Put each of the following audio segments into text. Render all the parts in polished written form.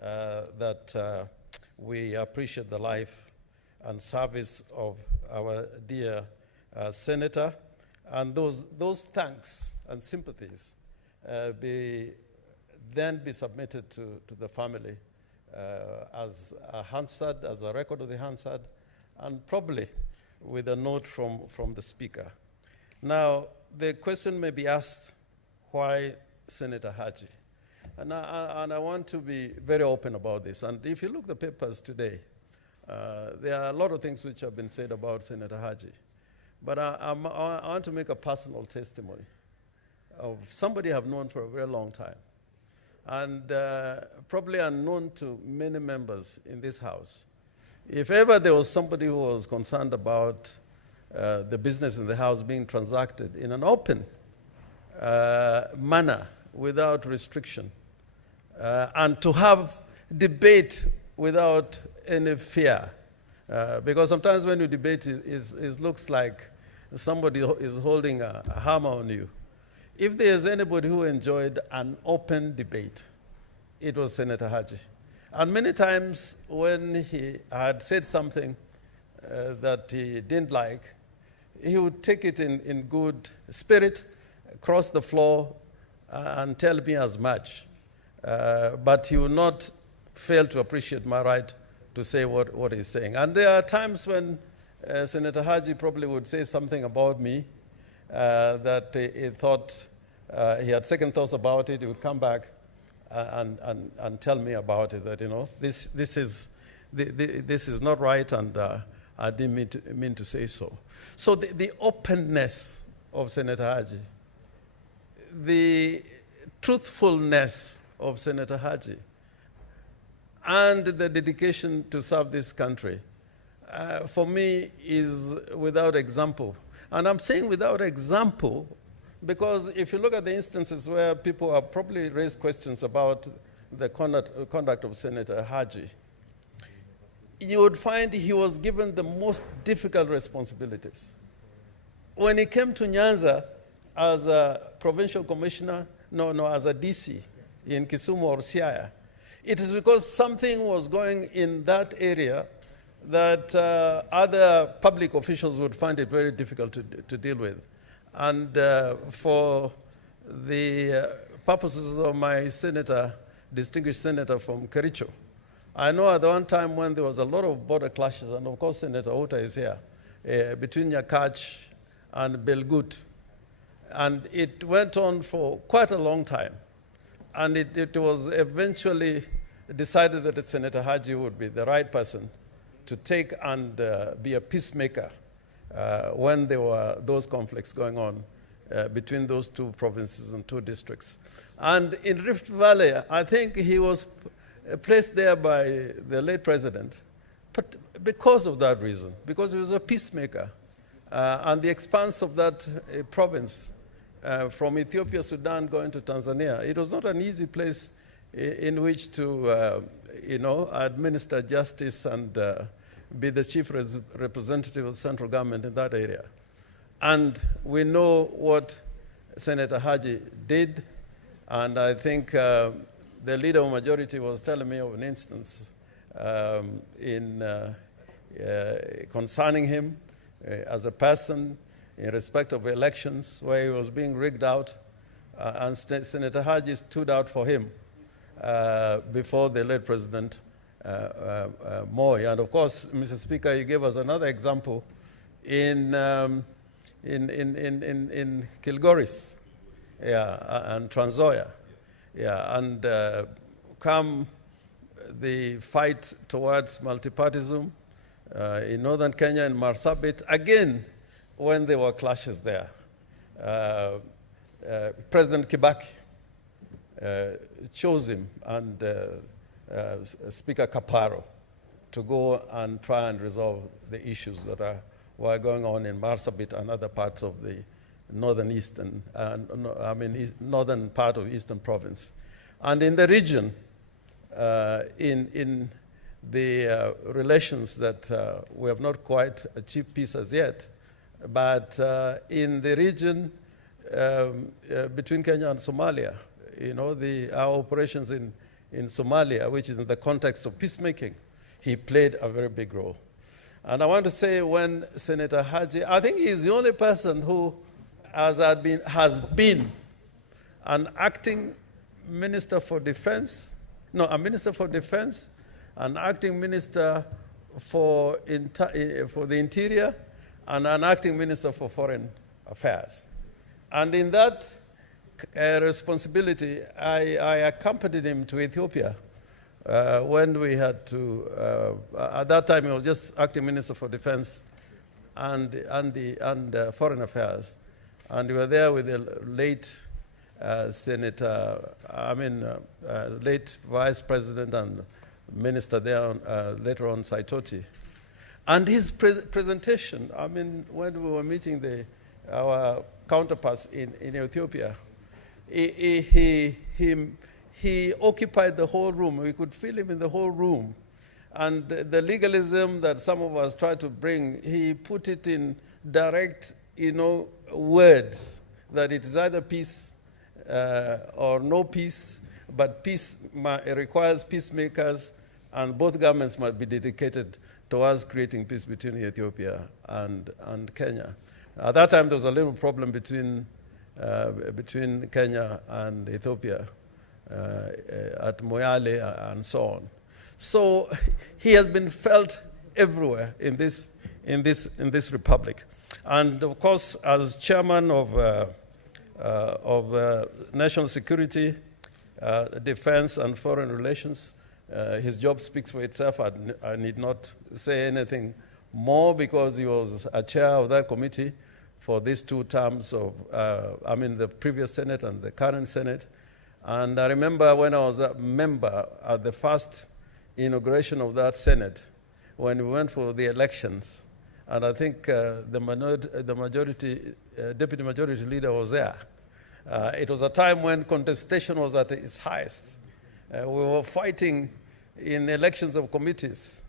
that we appreciate the life and service of our dear Senator, and those thanks and sympathies be submitted to the family as a Hansard, as a record of the Hansard, and probably with a note from the Speaker. Now, the question may be asked, why Senator Hajji? And I want to be very open about this. And if you look at the papers today, there are a lot of things which have been said about Senator Hajji. But I want to make a personal testimony of somebody I've known for a very long time, and probably unknown to many members in this House. If ever there was somebody who was concerned about the business in the House being transacted in an open manner without restriction, and to have debate without any fear, because sometimes when you debate, it looks like somebody is holding a hammer on you. If there's anybody who enjoyed an open debate, it was Senator Hajji. And many times when he had said something that he didn't like, he would take it in good spirit, cross the floor, and tell me as much. But he would not fail to appreciate my right to say what he's saying. And there are times when Senator Hajji probably would say something about me that he thought, he had second thoughts about it. He would come back and tell me about it, that, you know, this is not right, and I didn't mean to say so. So the openness of Senator Hajji, the truthfulness of Senator Hajji, and the dedication to serve this country, for me, is without example. And I'm saying without example because if you look at the instances where people have probably raised questions about the conduct of Senator Hajji, you would find he was given the most difficult responsibilities. When he came to Nyanza as a provincial commissioner, as a DC in Kisumu or Siaya, it is because something was going in that area that other public officials would find it very difficult to deal with. And for the purposes of my senator, distinguished senator from Kericho, I know at one time when there was a lot of border clashes, and of course Senator Ota is here, between Nyakach and Belgut. And it went on for quite a long time. And it was eventually decided that Senator Hajji would be the right person to take and be a peacemaker when there were those conflicts going on between those two provinces and two districts. And in Rift Valley, I think he was placed there by the late president, but because of that reason, because he was a peacemaker. And the expanse of that province from Ethiopia, Sudan, going to Tanzania, it was not an easy place in which to, administer justice and be the chief representative of the central government in that area. And we know what Senator Hajji did, and I think the leader of majority was telling me of an instance concerning him as a person in respect of elections where he was being rigged out, and Senator Hajji stood out for him before the late President Moi. And of course, Mr. Speaker, you gave us another example in Kilgoris, and Trans Nzoia. And come the fight towards multipartyism in northern Kenya and Marsabit, again, when there were clashes there, President Kibaki chose him and Speaker Kaparo to go and try and resolve the issues that were going on in Marsabit and other parts of the northern part of Eastern Province. And in the region, in the relations that we have not quite achieved peace as yet, but in the region between Kenya and Somalia, our operations in in Somalia, which is in the context of peacemaking, he played a very big role. And I want to say when Senator Hajji, I think he's the only person who has been an acting Minister for Defense, a Minister for Defense, an acting Minister for the Interior, and an acting Minister for Foreign Affairs. And in that responsibility, I accompanied him to Ethiopia when we had to, at that time he was just acting Minister for Defense and Foreign Affairs. And we were there with the late late Vice President and Minister there, later on Saitoti. And his presentation, when we were meeting our counterparts in Ethiopia, he occupied the whole room. We could feel him in the whole room. And the legalism that some of us tried to bring, he put it in direct, words, that it is either peace or no peace, but peace requires peacemakers, and both governments must be dedicated towards creating peace between Ethiopia and Kenya. At that time, there was a little problem between Kenya and Ethiopia at Moyale and so on. So he has been felt everywhere in this republic. And of course, as chairman of National Security, Defense, and Foreign Relations, his job speaks for itself. I need not say anything more because he was a chair of that committee for these 2 terms of, the previous Senate and the current Senate. And I remember when I was a member at the first inauguration of that Senate, when we went for the elections, and I think the majority, deputy majority leader was there. It was a time when contestation was at its highest. We were fighting in elections of committees.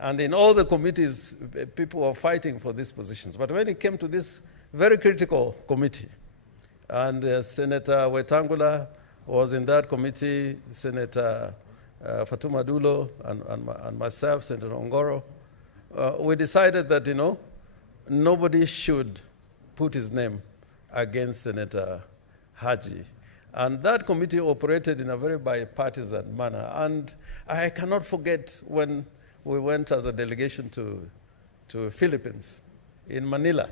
And in all the committees, people were fighting for these positions. But when it came to this very critical committee, and Senator Wetangula was in that committee, Senator Fatuma Dulo, and myself, Senator Ongoro, we decided that, nobody should put his name against Senator Hajji. And that committee operated in a very bipartisan manner. And I cannot forget when we went as a delegation to Philippines, in Manila.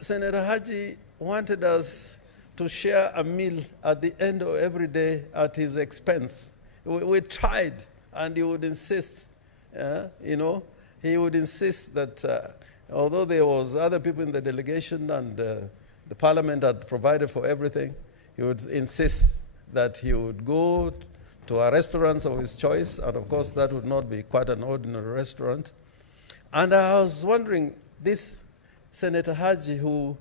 Senator Hajji wanted us to share a meal at the end of every day at his expense. We tried, and he would insist, he would insist that although there was other people in the delegation and the parliament had provided for everything, he would insist that he would go to a restaurant of his choice, and of course that would not be quite an ordinary restaurant. And I was wondering, this Senator Hajji, who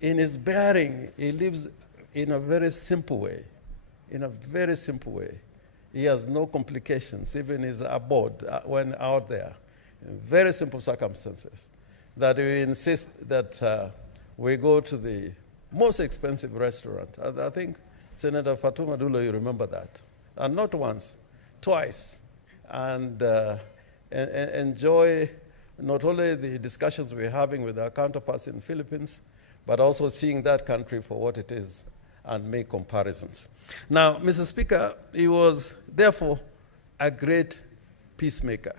in his bearing, he lives in a very simple way, He has no complications, even his abode when out there, in very simple circumstances, that we insist that we go to the most expensive restaurant. I think Senator Fatuma Dulo, you remember that. And not once, twice. And enjoy not only the discussions we're having with our counterparts in the Philippines, but also seeing that country for what it is and make comparisons. Now, Mr. Speaker, he was therefore a great peacemaker,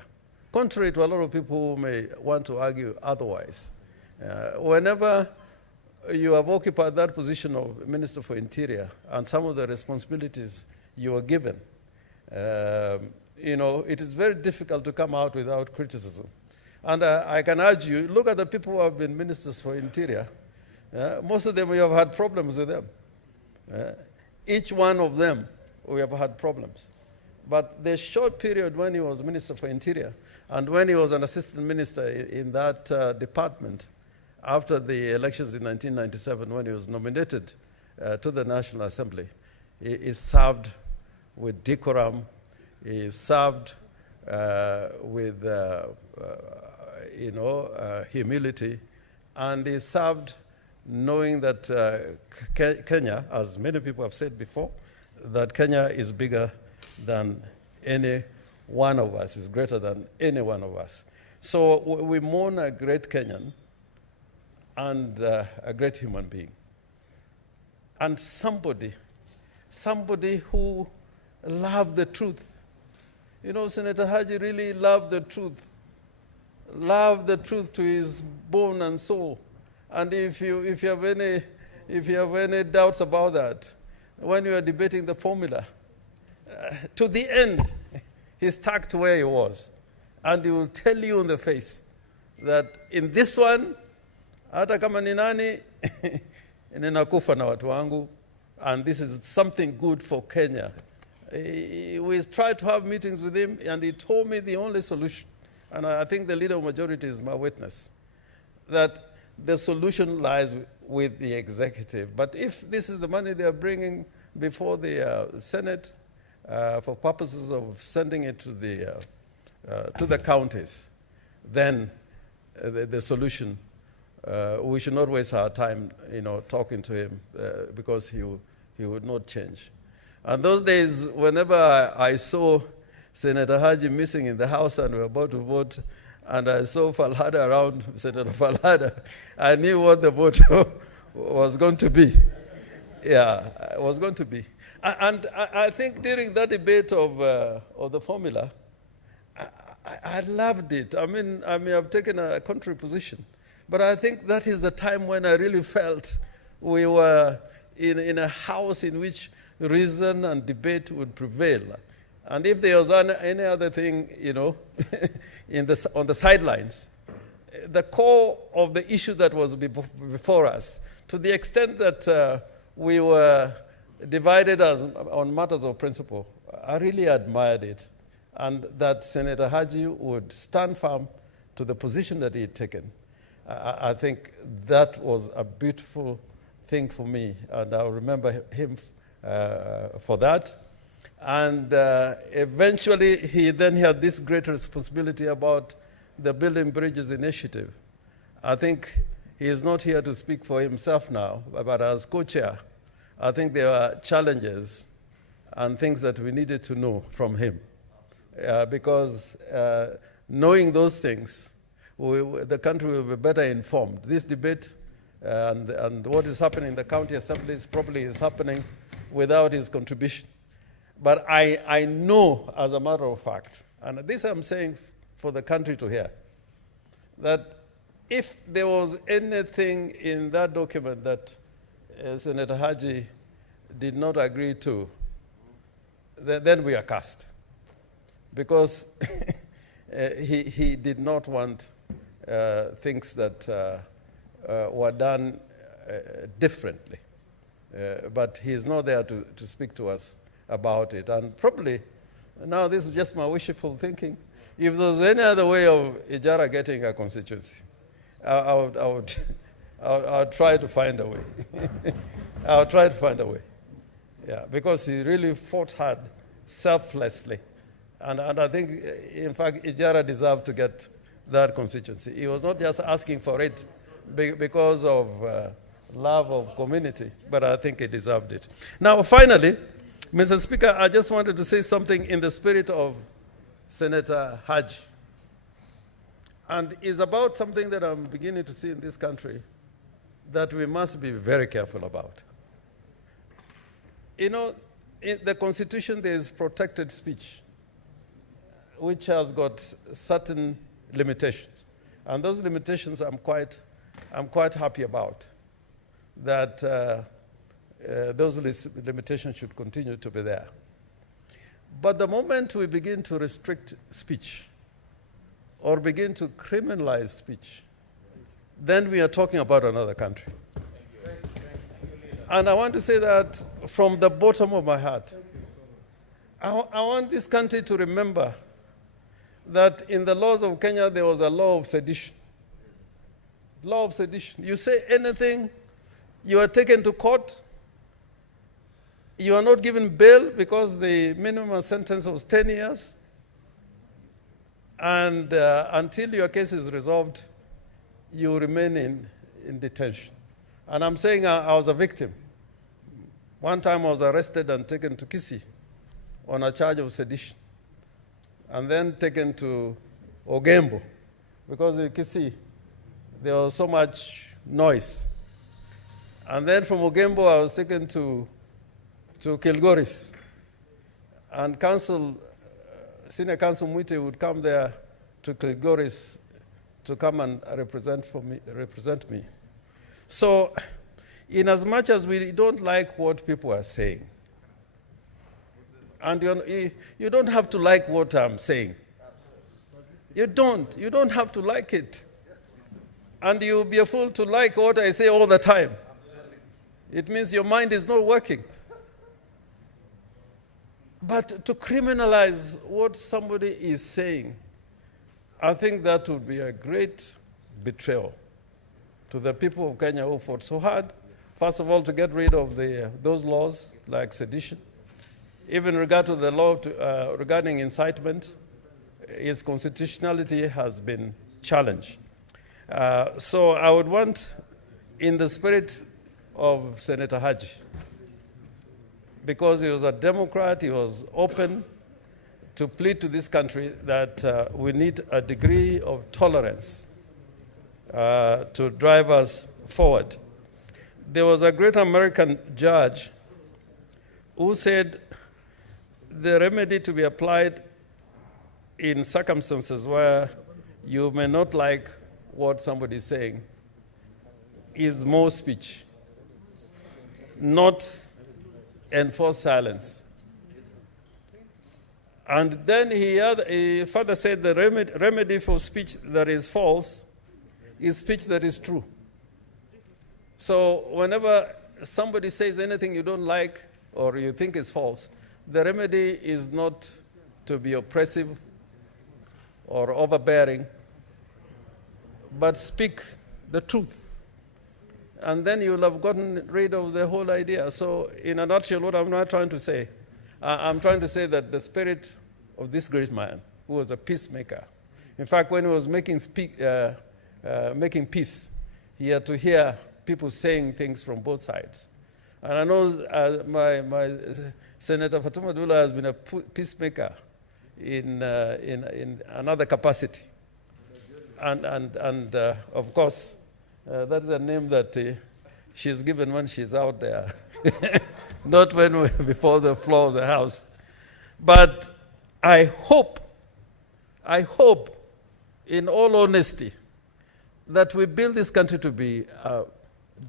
contrary to a lot of people who may want to argue otherwise. Whenever you have occupied that position of Minister for Interior and some of the responsibilities you were given, it is very difficult to come out without criticism. And I can urge you, look at the people who have been ministers for Interior. Most of them, we have had problems with them. Each one of them, we have had problems. But the short period when he was Minister for Interior and when he was an assistant minister in that department, after the elections in 1997, when he was nominated to the National Assembly, he served with decorum, he served with humility, and he served knowing that Kenya, as many people have said before, that Kenya is bigger than any one of us, is greater than any one of us. So we mourn a great Kenyan and a great human being. And somebody who loved the truth. You know, Senator Haji really loved the truth to his bone and soul. And if you have any doubts about that, when you are debating the formula, to the end, he stuck to where he was. And he will tell you in the face that in this one, hata kama ni nani, ninakufa na watu wangu, and this is something good for Kenya. We tried to have meetings with him, and he told me the only solution, and I think the leader of majority is my witness, that the solution lies with the executive. But if this is the money they are bringing before the Senate for purposes of sending it to the counties, then the solution, we should not waste our time, talking to him because he would not change. And those days, whenever I saw Senator Haji missing in the House and we were about to vote, and I saw Falhada around, Senator Falhada, I knew what the vote was going to be. Yeah, it was going to be. And I think during that debate of the formula, I loved it. I mean, I may have taken a contrary position, but I think that is the time when I really felt we were in a house in which reason and debate would prevail. And if there was any other thing, on the sidelines, the core of the issue that was before us, to the extent that we were divided on matters of principle, I really admired it. And that Senator Haji would stand firm to the position that he had taken. I think that was a beautiful thing for me, and I'll remember him for that. And eventually, he then had this great responsibility about the Building Bridges initiative. I think he is not here to speak for himself now, but as co-chair, I think there are challenges and things that we needed to know from him. Because knowing those things, the country will be better informed. This debate and what is happening in the county assemblies probably is happening without his contribution. But I know, as a matter of fact, and this I'm saying for the country to hear, that if there was anything in that document that Senator Haji did not agree to, then we are cast. Because he did not want things that were done differently. But he's not there to speak to us about it. And probably, now this is just my wishful thinking, if there was any other way of Ijara getting a constituency, I would try to find a way. I would try to find a way. Yeah, because he really fought hard, selflessly. And I think, in fact, Ijara deserved to get that constituency. He was not just asking for it because of love of community, but I think he deserved it. Now, finally, Mr. Speaker, I just wanted to say something in the spirit of Senator Haji. And it's about something that I'm beginning to see in this country that we must be very careful about. In the Constitution, there is protected speech, which has got certain limitations. And those limitations I'm quite happy about, that those limitations should continue to be there. But the moment we begin to restrict speech or begin to criminalize speech, then we are talking about another country. And I want to say that from the bottom of my heart. I want this country to remember that in the laws of Kenya, there was a law of sedition. Law of sedition. You say anything, you are taken to court, you are not given bail because the minimum sentence was 10 years, and until your case is resolved, you remain in detention. And I'm saying I was a victim. One time I was arrested and taken to Kisii on a charge of sedition, and then taken to Ogembo, because in Kisii there was so much noise. And then from Ogembo I was taken to Kilgoris, and Senior Counsel Mwite would come there to Kilgoris to come and represent me. So, in as much as we don't like what people are saying, and you don't have to like what I'm saying. You don't have to like it. And you'll be a fool to like what I say all the time. It means your mind is not working. But to criminalize what somebody is saying, I think that would be a great betrayal to the people of Kenya who fought so hard. First of all, to get rid of those laws like sedition. Even regard to the law regarding incitement, its constitutionality has been challenged. So I would want, in the spirit of Senator Hajji, because he was a Democrat, he was open to plead to this country that we need a degree of tolerance to drive us forward. There was a great American judge who said the remedy to be applied in circumstances where you may not like what somebody is saying is more speech, not enforced silence. And then he further said the remedy for speech that is false is speech that is true. So whenever somebody says anything you don't like or you think is false, the remedy is not to be oppressive or overbearing, but speak the truth. And then you'll have gotten rid of the whole idea. So in a nutshell, what I'm not trying to say, I'm trying to say that the spirit of this great man, who was a peacemaker, in fact, when he was making peace, he had to hear people saying things from both sides. And I know my Senator Fatuma Dula has been a peacemaker in another capacity. And of course, that is a name that she's given when she's out there, not when we're before the floor of the House. But I hope, in all honesty, that we build this country to be a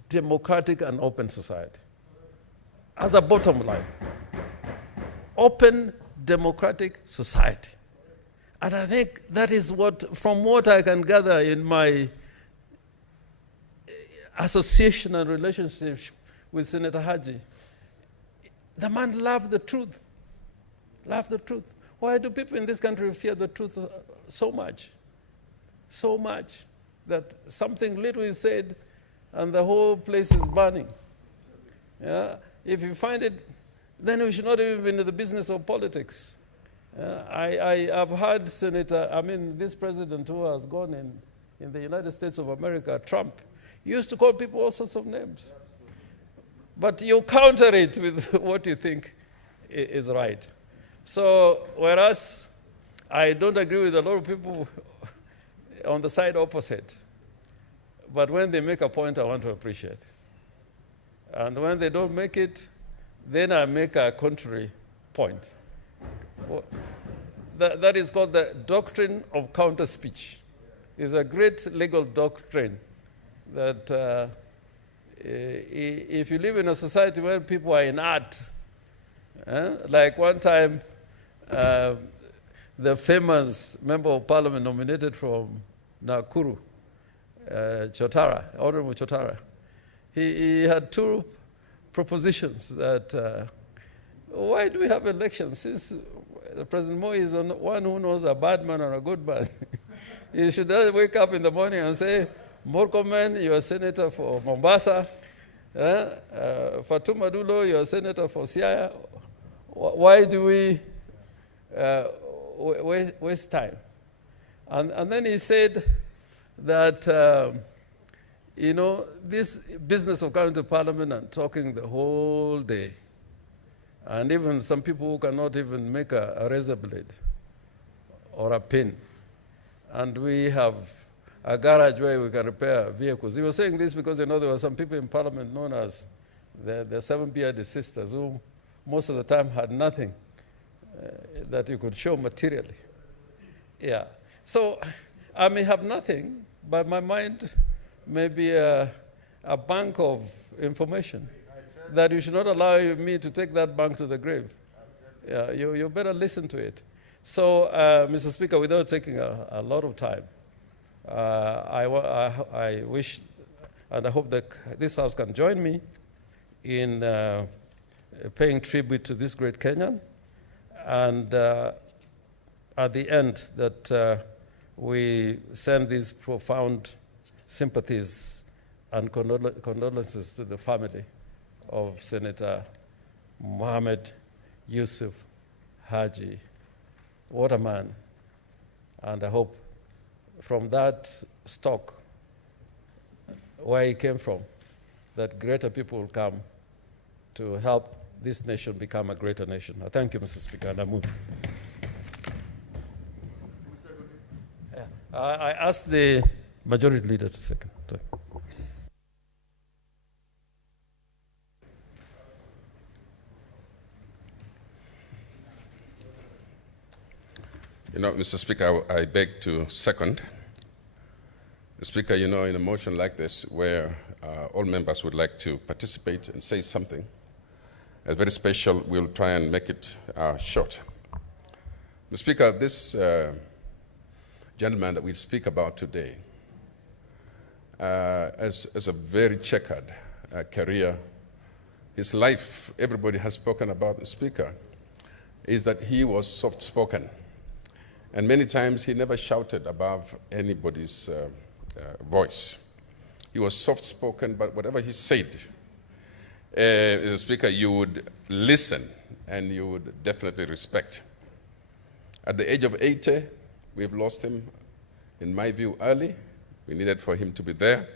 democratic and open society. As a bottom line, open, democratic society. And I think that is what, from what I can gather in my association and relationship with Senator Hajji, the man loved the truth. Loved the truth. Why do people in this country fear the truth so much? So much that something little is said and the whole place is burning. Yeah? If you find it, then we should not even be in the business of politics. I have heard this president who has gone in the United States of America, Trump, used to call people all sorts of names. But you counter it with what you think is right. So whereas I don't agree with a lot of people on the side opposite, but when they make a point, I want to appreciate. And when they don't make it, then I make a contrary point. That is called the doctrine of counter speech. It's a great legal doctrine that if you live in a society where people are inert, like one time, the famous member of parliament nominated from Nakuru, Chotara, Honorable Chotara, he had two propositions that why do we have elections since President Moi is the one who knows a bad man or a good man. He should wake up in the morning and say, Murkomen, you're a senator for Mombasa. Fatuma Dulo, you're a senator for Siaya. Why do we waste time? And then he said that You know, this business of coming to Parliament and talking the whole day, and even some people who cannot even make a razor blade or a pin, and we have a garage where we can repair vehicles. He was saying this because, you know, there were some people in Parliament known as the seven-bearded sisters who most of the time had nothing that you could show materially. Yeah. So I may have nothing, but my mind may be a bank of information that you should not allow me to take that bank to the grave. Yeah, you better listen to it. So, Mr. Speaker, without taking a lot of time, I wish and I hope that this House can join me in paying tribute to this great Kenyan, and at the end that we send these profound sympathies and condolences to the family of Senator Mohammed YUSUF HAJJI. What a man. And I hope from that stock, where he came from, that greater people will come to help this nation become a greater nation. I thank you, Mr. Speaker, and I move. I ask the majority leader to second. You know, Mr. Speaker, I beg to second. Speaker, you know, in a motion like this, where all members would like to participate and say something, a very special, we'll try and make it short. Mr. Speaker, this gentleman that we speak about today, as a very checkered career, his life, everybody has spoken about, Mr. Speaker, is that he was soft-spoken. And many times he never shouted above anybody's voice. He was soft-spoken, but whatever he said, as a speaker, you would listen and you would definitely respect. At the age of 80, we've lost him, in my view, early. We needed for him to be there.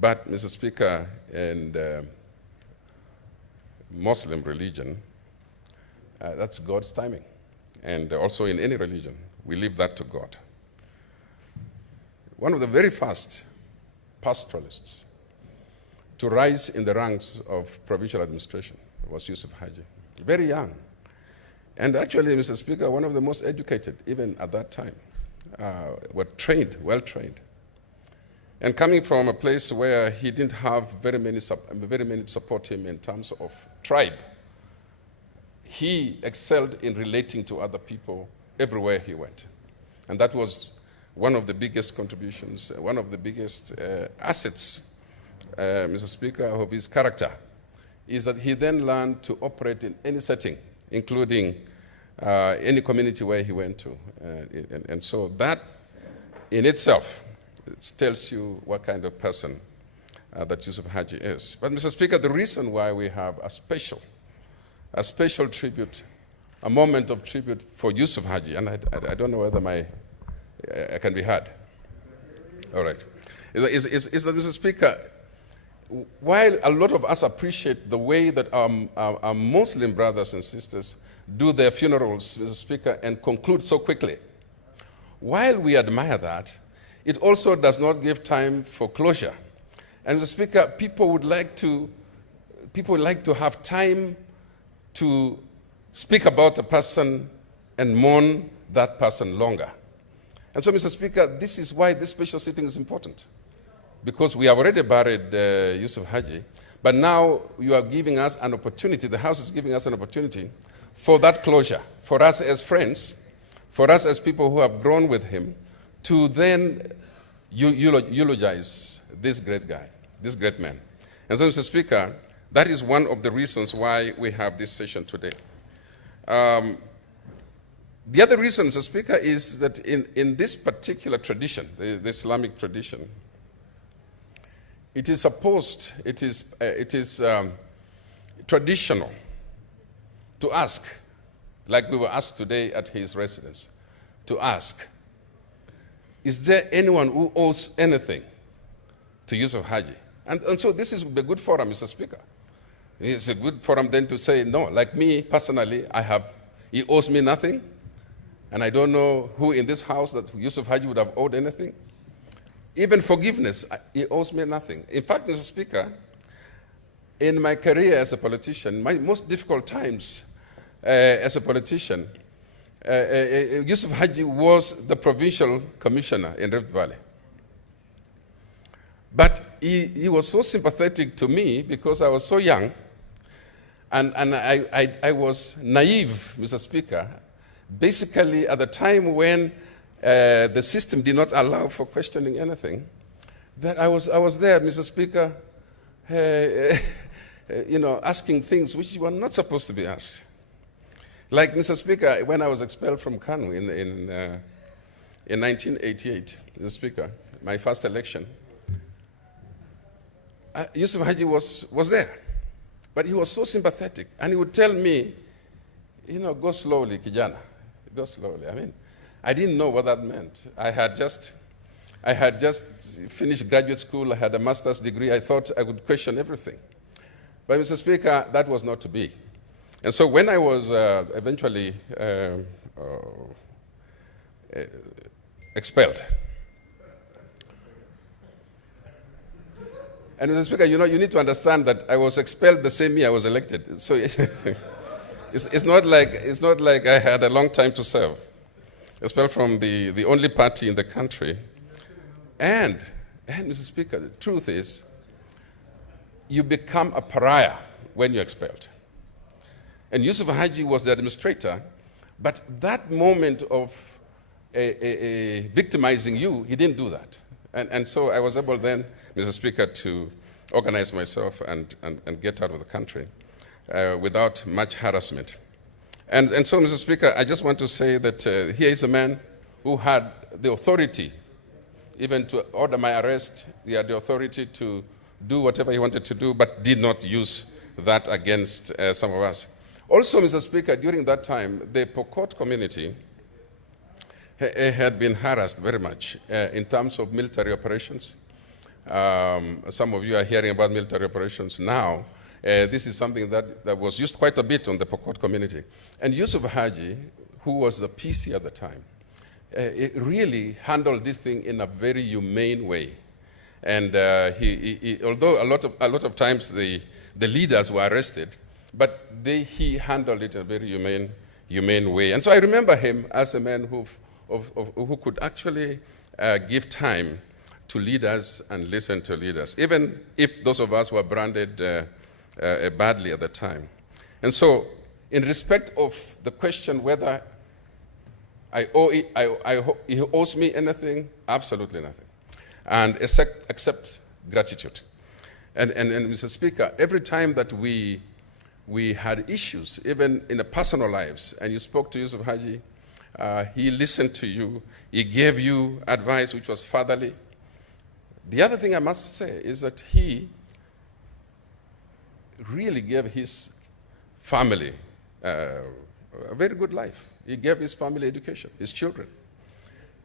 But, Mr. Speaker, in Muslim religion, that's God's timing. And also in any religion, we leave that to God. One of the very first pastoralists to rise in the ranks of provincial administration was YUSUF HAJJI, very young. And actually, Mr. Speaker, one of the most educated, even at that time, were trained, well-trained. And coming from a place where he didn't have very many to support him in terms of tribe, he excelled in relating to other people everywhere he went. And that was one of the biggest contributions, one of the biggest assets, Mr. Speaker, of his character, is that he then learned to operate in any setting, including any community where he went to. And so that in itself tells you what kind of person that YUSUF HAJJI is. But Mr. Speaker, the reason why we have a special tribute, a moment of tribute for YUSUF HAJJI, and I don't know whether I can be heard. All right. Is that, Mr. Speaker, while a lot of us appreciate the way that our Muslim brothers and sisters do their funerals, Mr. Speaker, and conclude so quickly, while we admire that, it also does not give time for closure. And Mr. Speaker, people would like to have time to speak about a person and mourn that person longer. And so, Mr. Speaker, this is why this special sitting is important. Because we have already buried YUSUF HAJJI, but now you are giving us an opportunity, the House is giving us an opportunity for that closure, for us as friends, for us as people who have grown with him, to then eulogize this great guy, this great man. And so, Mr. Speaker, that is one of the reasons why we have this session today. The other reason, Mr. Speaker, is that in this particular tradition, the Islamic tradition, it is traditional to ask, like we were asked today at his residence, to ask, is there anyone who owes anything to YUSUF HAJJI. And so this is a good forum, Mr. Speaker. It's a good forum then to say, no, like me personally, he owes me nothing. And I don't know who in this house that YUSUF HAJJI would have owed anything. Even forgiveness, he owes me nothing. In fact, Mr. Speaker, in my career as a politician, my most difficult times as a politician, YUSUF HAJJI was the provincial commissioner in Rift Valley. But he was so sympathetic to me because I was so young, and I was naive, Mr. Speaker, basically at the time when the system did not allow for questioning anything, that I was there, Mr. Speaker, asking things which you were not supposed to be asked. Like, Mr. Speaker, when I was expelled from Kanu in 1988, Mr. Speaker, my first election, YUSUF HAJJI was there. But he was so sympathetic, and he would tell me, go slowly, kijana, go slowly. I mean, I didn't know what that meant. I had just finished graduate school, I had a master's degree, I thought I would question everything. But Mr. Speaker, that was not to be. And so when I was eventually expelled, and Mr. Speaker, you need to understand that I was expelled the same year I was elected. So it's not like I had a long time to serve. Expelled from the only party in the country. And Mr. Speaker, the truth is, you become a pariah when you're expelled. And YUSUF HAJJI was the administrator, but that moment of victimizing you, he didn't do that. And so I was able then, Mr. Speaker, to organize myself and get out of the country without much harassment. And so, Mr. Speaker, I just want to say that here is a man who had the authority even to order my arrest. He had the authority to do whatever he wanted to do, but did not use that against some of us. Also, Mr. Speaker, during that time, the Pokot community had been harassed very much in terms of military operations. Some of you are hearing about military operations now. This is something that was used quite a bit on the Pokot community. And YUSUF HAJJI, who was the PC at the time, it really handled this thing in a very humane way. And although a lot of times the leaders were arrested, but he handled it in a very humane way. And so I remember him as a man who could actually give time to leaders and listen to leaders, even if those of us were branded badly at the time. And so, in respect of the question whether he owes me anything, absolutely nothing. And except gratitude. And Mr. Speaker, every time that we had issues, even in the personal lives, and you spoke to YUSUF HAJJI, he listened to you, he gave you advice which was fatherly. The other thing I must say is that he really gave his family a very good life. He gave his family education, his children.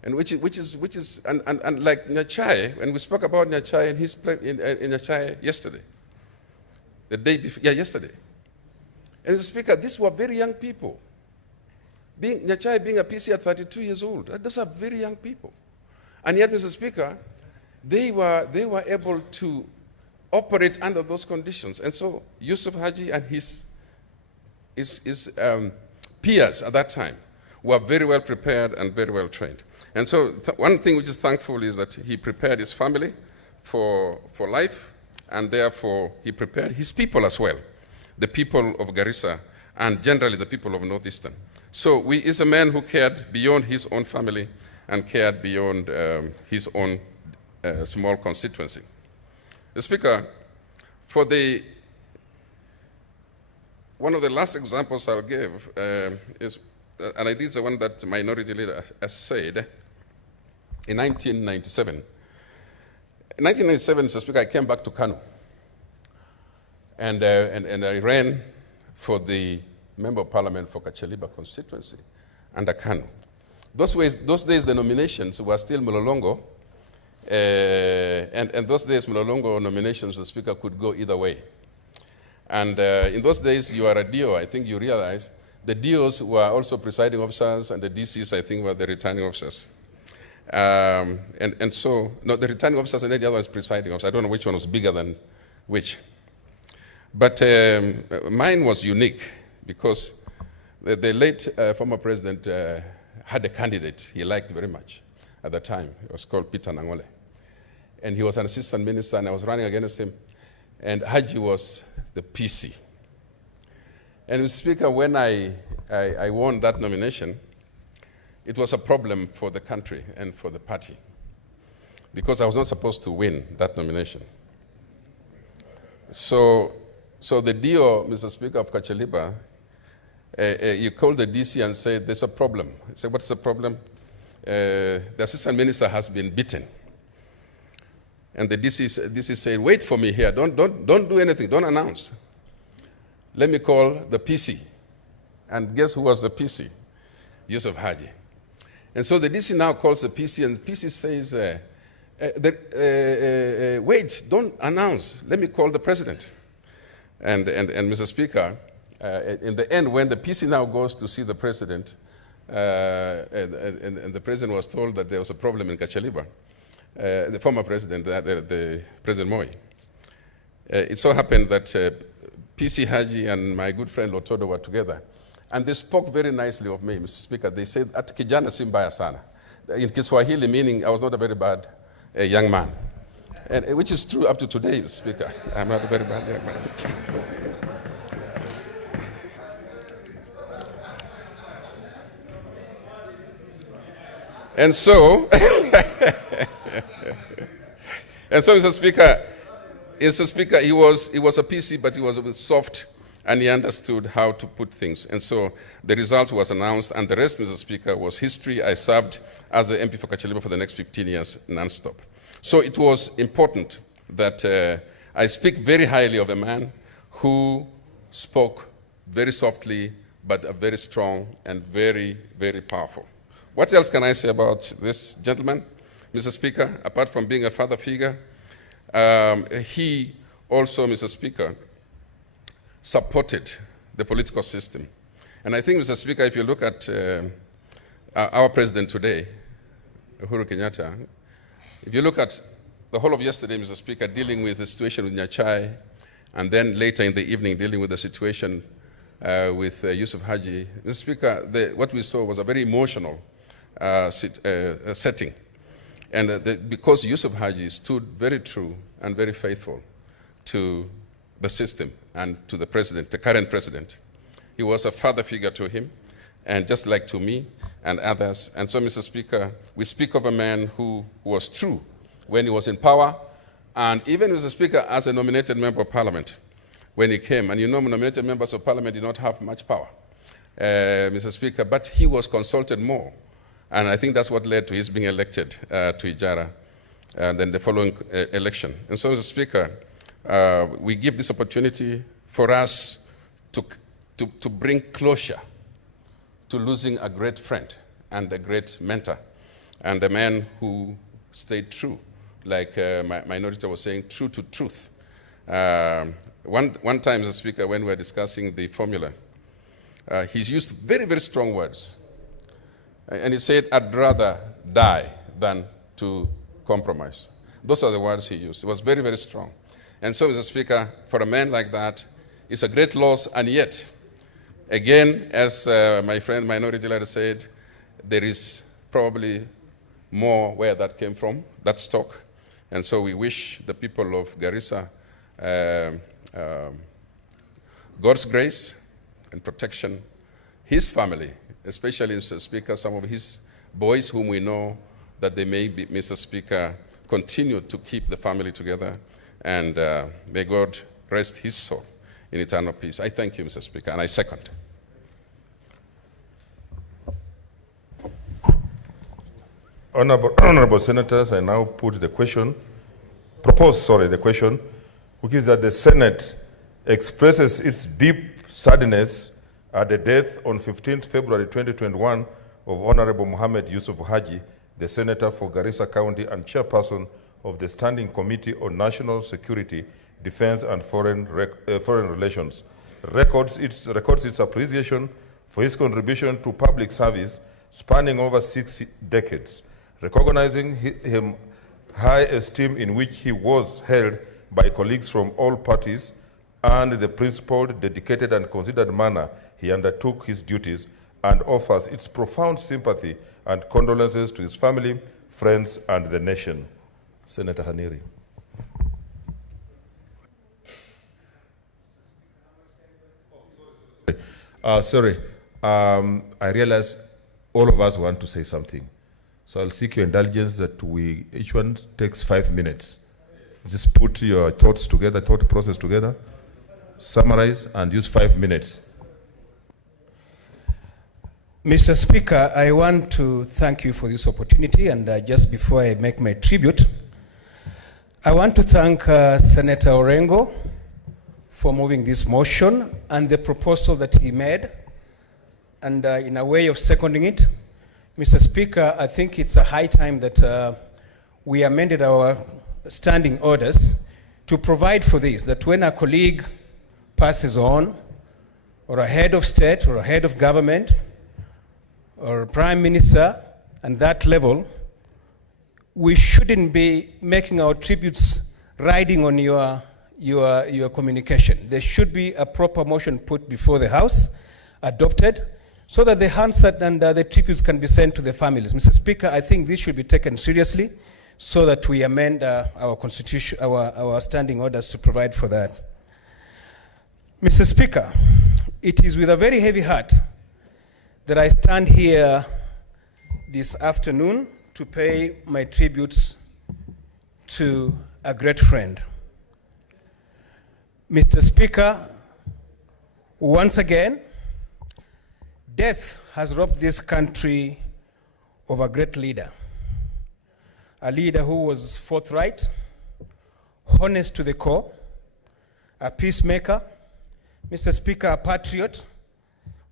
And which is like Nyachai, when we spoke about Nyachai and his place in Nyachai yesterday, the day before, yesterday. And Mr. Speaker, these were very young people. Nyachai being a PC at 32 years old, those are very young people. And yet, Mr. Speaker, they were able to operate under those conditions. And so YUSUF HAJJI and his peers at that time were very well prepared and very well trained. And so one thing which is thankful is that he prepared his family for life, and therefore he prepared his people as well, the people of Garissa and generally the people of Northeastern. So he's a man who cared beyond his own family and cared beyond his own small constituency. The Speaker, one of the last examples I'll give is, and I think it's the one that the minority leader has said, in 1997. In 1997, Mr. Speaker, I came back to Kanu. And I ran for the Member of Parliament for Kacheliba constituency under Kanu. Those days, the nominations were still Mulolongo, And those days, Mlolongo nominations, the Speaker, could go either way. And in those days, you are a DO. I think you realize the DOs were also presiding officers, and the DCs, I think, were the returning officers. And so, no, the returning officers and then the other was presiding officers. I don't know which one was bigger than which. But mine was unique because the late former president had a candidate he liked very much at the time. It was called Peter Nangole. And he was an assistant minister, and I was running against him. And Haji was the PC. And Mr. Speaker, when I won that nomination, it was a problem for the country and for the party because I was not supposed to win that nomination. So the DO, Mr. Speaker, of Kachaliba, you called the DC and said, there's a problem. I said, what's the problem? The assistant minister has been beaten. And the DC said, wait for me here. Don't do anything. Don't announce. Let me call the PC. And guess who was the PC? YUSUF HAJJI. And so the DC now calls the PC, and the PC says, wait, don't announce. Let me call the president. And Mr. Speaker, in the end, when the PC now goes to see the president, and the president was told that there was a problem in Kachaliba, the former president, the President Moi, it so happened that PC Haji and my good friend Lotodo were together. And they spoke very nicely of me, Mr. Speaker. They said, at kijana si mbaya sana. In Kiswahili, meaning I was not a very bad young man. And, which is true up to today, Mr. Speaker. I'm not a very bad young man. And so, Mr. Speaker, he was a PC, but he was a bit soft, and he understood how to put things. And so the result was announced, and the rest, Mr. Speaker, was history. I served as the MP for Kachaliba for the next 15 years, non-stop. So it was important that I speak very highly of a man who spoke very softly, but very strong and very, very powerful. What else can I say about this gentleman, Mr. Speaker? Apart from being a father figure, he also, Mr. Speaker, supported the political system. And I think, Mr. Speaker, if you look at our president today, Uhuru Kenyatta, if you look at the whole of yesterday, Mr. Speaker, dealing with the situation with Nyachai, and then later in the evening dealing with the situation with YUSUF HAJJI, Mr. Speaker, what we saw was a very emotional setting. And because YUSUF HAJJI stood very true and very faithful to the system and to the president, the current president. He was a father figure to him, and just like to me and others. And so, Mr. Speaker, we speak of a man who was true when he was in power, and even, Mr. Speaker, as a nominated member of parliament when he came. And you know, nominated members of parliament did not have much power, Mr. Speaker, but he was consulted more. And I think that's what led to his being elected to Ijara and then the following election. And so, Mr. Speaker, we give this opportunity for us to bring closure to losing a great friend and a great mentor and a man who stayed true, like my auditor was saying, true to truth. One time, Mr. Speaker, when we were discussing the formula, he's used very, very strong words. And he said, I'd rather die than to compromise. Those are the words he used. It was very, very strong. And so, Mr. Speaker, for a man like that, it's a great loss, and yet, again, as my friend Minority Leader said, there is probably more where that came from, that stock. And so we wish the people of Garissa God's grace and protection, his family, especially, Mr. Speaker, some of his boys whom we know that they may be, Mr. Speaker, continue to keep the family together, and may God rest his soul in eternal peace. I thank you, Mr. Speaker, and I second. Honorable Senators, I now put the question, the question, which is that the Senate expresses its deep sadness at the death on 15th February 2021 of Honorable Mohammed YUSUF HAJJI, the Senator for Garissa County and Chairperson of the Standing Committee on National Security, Defense and Foreign Relations, records its appreciation for his contribution to public service spanning over 6 decades, recognizing him high esteem in which he was held by colleagues from all parties and the principled, dedicated, and considered manner he undertook his duties, and offers its profound sympathy and condolences to his family, friends, and the nation. Senator Haniri. I realize all of us want to say something. So I'll seek your indulgence that each one takes 5 minutes. Just put your thoughts together, thought process together, summarize, and use 5 minutes. Mr. Speaker, I want to thank you for this opportunity, and just before I make my tribute, I want to thank Senator Orengo for moving this motion and the proposal that he made, and in a way of seconding it. Mr. Speaker, I think it's a high time that we amended our standing orders to provide for this, that when a colleague passes on, or a head of state, or a head of government, or a prime minister, and that level, we shouldn't be making our tributes riding on your communication. There should be a proper motion put before the House, adopted, so that the Hansard and the tributes can be sent to the families. Mr. Speaker, I think this should be taken seriously so that we amend our constitution, our standing orders to provide for that. Mr. Speaker, it is with a very heavy heart that I stand here this afternoon to pay my tributes to a great friend. Mr. Speaker, once again, death has robbed this country of a great leader. A leader who was forthright, honest to the core, a peacemaker, Mr. Speaker, a patriot.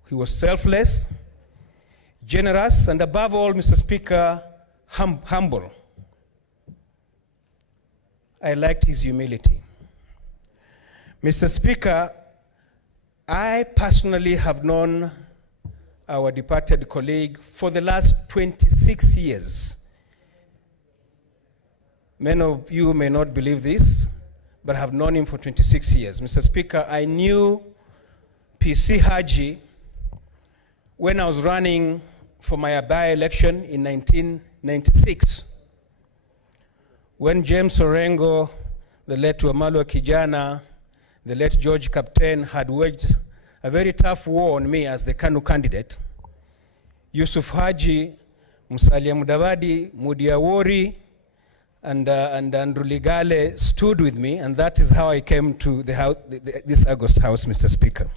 He was selfless, generous, and above all, Mr. Speaker, humble. I liked his humility. Mr. Speaker, I personally have known our departed colleague for the last 26 years. Many of you may not believe this, but I have known him for 26 years. Mr. Speaker, I knew PC Haji when I was running for my by-election in 1996. When James Orengo, the late Wamalwa Kijana, the late George Captain had waged a very tough war on me as the KANU candidate, YUSUF HAJJI, Musalia Mudavadi, Mudiawori, and Andrew Ligale stood with me, and that is how I came to the house, this August House, Mr. Speaker.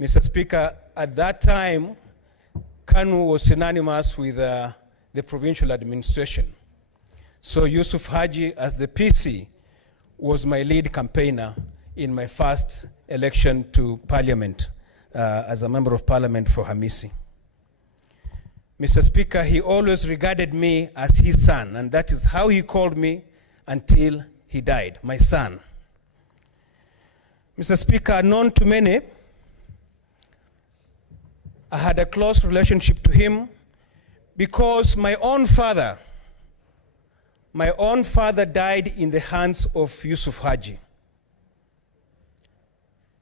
Mr. Speaker, at that time, KANU was synonymous with the provincial administration. So YUSUF HAJJI, as the PC, was my lead campaigner in my first election to Parliament as a member of Parliament for Hamisi. Mr. Speaker, he always regarded me as his son, and that is how he called me until he died, my son. Mr. Speaker, known to many, I had a close relationship to him because my own father died in the hands of YUSUF HAJJI.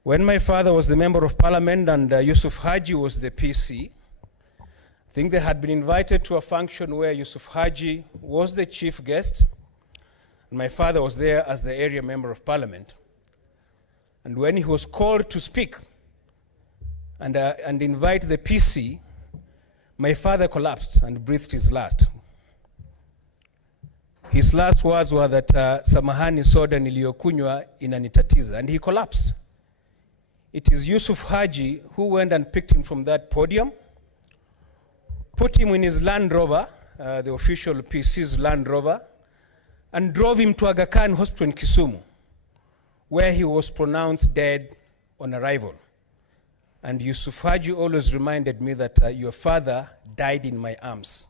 When my father was the member of Parliament and YUSUF HAJJI was the PC, I think they had been invited to a function where YUSUF HAJJI was the chief guest, and my father was there as the area member of Parliament. And when he was called to speak and invite the PC, my father collapsed and breathed his last. His last words were that, samahani soda niliyokunywa inanitatiza, and he collapsed. It is YUSUF HAJJI who went and picked him from that podium, put him in his Land Rover, the official PC's Land Rover, and drove him to Aga Khan Hospital in Kisumu, where he was pronounced dead on arrival. And YUSUF HAJJI always reminded me that your father died in my arms.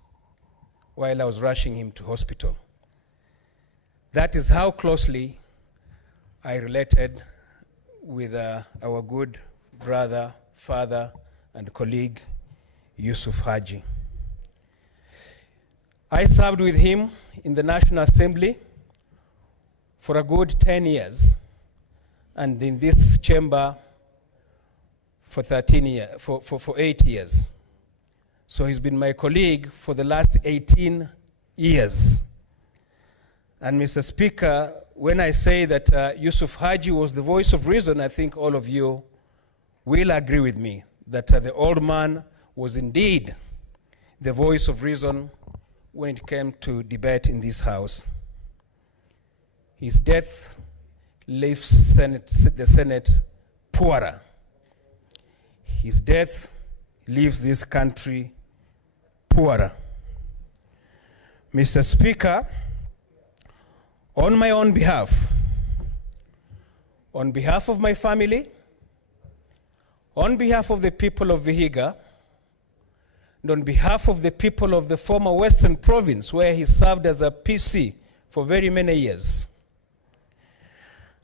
while I was rushing him to hospital. That is how closely I related with our good brother, father, and colleague, YUSUF HAJJI. I served with him in the National Assembly for a good 10 years, and in this chamber for 8 years. So he's been my colleague for the last 18 years. And Mr. Speaker, when I say that YUSUF HAJJI was the voice of reason, I think all of you will agree with me that the old man was indeed the voice of reason when it came to debate in this House. His death leaves the Senate poorer. His death leaves this country poorer. Mr. Speaker, on my own behalf, on behalf of my family, on behalf of the people of Vihiga, and on behalf of the people of the former Western Province, where he served as a PC for very many years,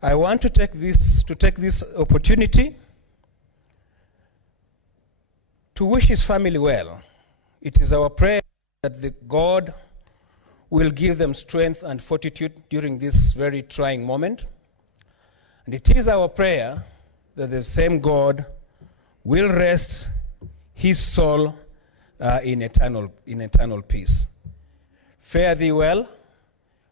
I want to take this opportunity to wish his family well. It is our prayer that God will give them strength and fortitude during this very trying moment. And it is our prayer that the same God will rest his soul in eternal peace. Fare thee well.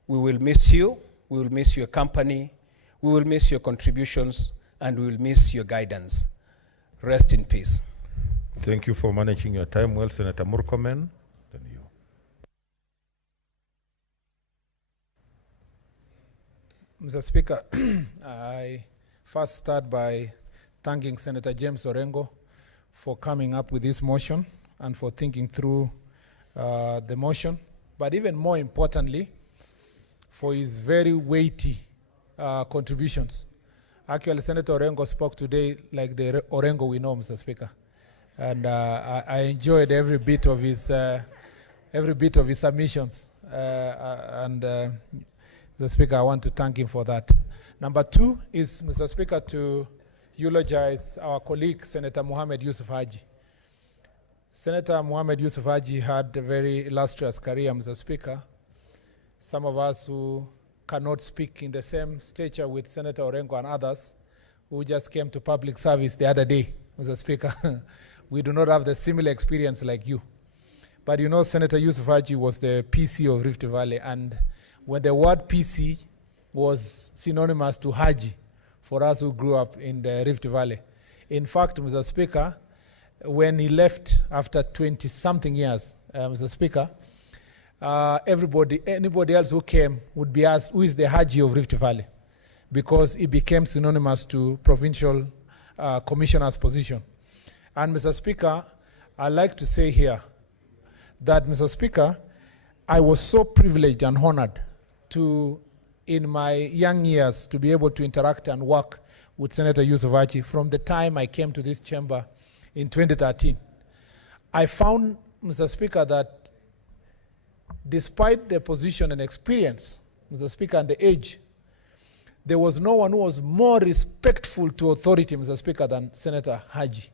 We will miss you. We will miss your company. We will miss your contributions, and we will miss your guidance. Rest in peace. Thank you for managing your time well, Senator Murkomen. Then you. Mr. Speaker, I first start by thanking Senator James Orengo for coming up with this motion and for thinking through the motion, but even more importantly, for his very weighty contributions. Actually, Senator Orengo spoke today like the Orengo we know, Mr. Speaker. And I enjoyed every bit of his submissions. Mr. Speaker, I want to thank him for that. Number two is, Mr. Speaker, to eulogize our colleague, Senator Mohammed YUSUF HAJJI. Senator Mohammed YUSUF HAJJI had a very illustrious career, Mr. Speaker. Some of us who cannot speak in the same stature with Senator Orengo and others who just came to public service the other day, Mr. Speaker. We do not have the similar experience like you. But you know, Senator YUSUF HAJJI was the PC of Rift Valley, and when the word PC was synonymous to Haji for us who grew up in the Rift Valley. In fact, Mr. Speaker, when he left after 20-something years, Mr. Speaker, anybody else who came would be asked, who is the Haji of Rift Valley? Because it became synonymous to provincial commissioner's position. And Mr. Speaker, I'd like to say here that, Mr. Speaker, I was so privileged and honored to, in my young years, to be able to interact and work with Senator YUSUF HAJJI from the time I came to this chamber in 2013. I found, Mr. Speaker, that despite the position and experience, Mr. Speaker, and the age, there was no one who was more respectful to authority, Mr. Speaker, than Senator HAJJI.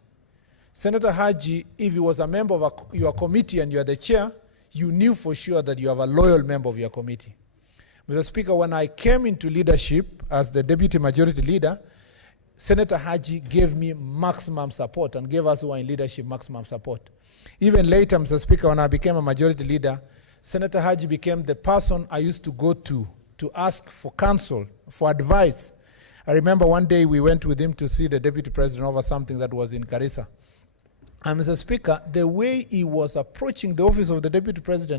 Senator HAJJI, if he was a member of your committee and you are the chair, you knew for sure that you have a loyal member of your committee. Mr. Speaker, when I came into leadership as the deputy majority leader, Senator HAJJI gave me maximum support and gave us who are in leadership maximum support. Even later, Mr. Speaker, when I became a majority leader, Senator HAJJI became the person I used to go to ask for counsel, for advice. I remember one day we went with him to see the deputy president over something that was in Garissa. And Mr. Speaker, the way he was approaching the office of the deputy president